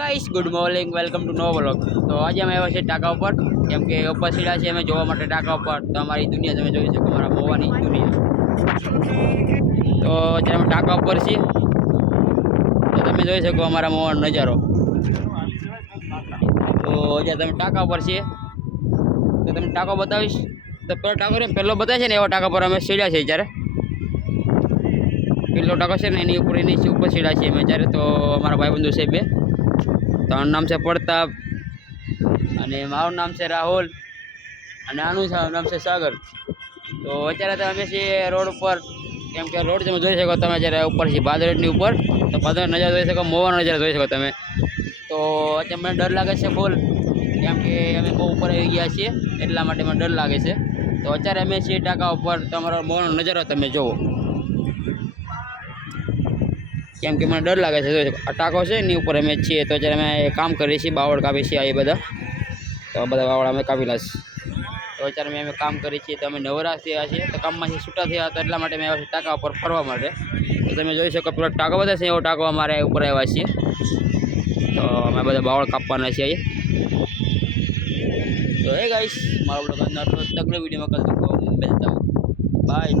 Guys good morning welcome to નો vlog. તો આજે અમે આવ્યા છે ટાંકા ઉપર, કેમ કે ઉપર સીડા છે અમે જોવા માટે ટાંકા ઉપર। તો અમારી દુનિયા તમે જોઈ શકો, અમારા મોવાની દુનિયા। તો અત્યારે અમે ટાંકા ઉપર છીએ, તો તમે જોઈ શકો અમારા મોવાનો નજારો। તો અત્યારે તમે ટાંકા ઉપર છીએ, તો તમને ટાંકો બતાવીશ। તો પેલો ટાંકો ને પહેલો બતાવે છે ને એવા ટાંકા પર અમે સીડ્યા છે અત્યારે। પેલો ટાંકો છે ને એની ઉપર સીડા છીએ અમે અત્યારે। તો અમારા ભાઈબંધુ છે બે, તો આનું નામ છે પ્રતાપ અને મારું નામ છે રાહુલ અને આનું નામ છે સાગર। તો અત્યારે તો અમે છીએ રોડ ઉપર, કેમ કે રોડ તમે જોઈ શકો તમે અત્યારે ઉપર છીએ ભાદરડની ઉપર। તો ભાદરડ નજારો જોઈ શકો, મોવાનો નજારો જોઈ શકો તમે। તો અત્યારે મને ડર લાગે છે ફૂલ, કેમ કે અમે બહુ ઉપર આવી ગયા છીએ એટલા માટે મને ડર લાગે છે। તો અત્યારે અમે છીએ ટાંકા ઉપર, તમારો મોવાનો નજારો તમે જુઓ, કેમ કે મને ડર લાગે છે। આ ટાંકો છે એની ઉપર અમે છીએ, તો અત્યારે અમે કામ કરીએ છીએ, બાવળ કાપીએ છીએ આ બધા। તો બધા બાવળ અમે કાપી લાશ। તો અત્યારે અમે કામ કરીએ છીએ, તો અમે નવરા થયા છીએ, તો કામમાંથી છૂટા થયા હતા એટલા માટે મેં આવ્યા છીએ ટાંકા ઉપર ફરવા માટે। તો તમે જોઈ શકો પેલો ટાંકો બધા છે એવો ટાંકો અમારે ઉપર આવ્યા છીએ। તો અમે બધા બાવળ કાપવાના છીએ અહીંયા। તો હે ગાઈસ, મારો બ્લોગ આજનો આટલો તગડો વિડીયોમાં કરી દઉં, બેસતા બાય।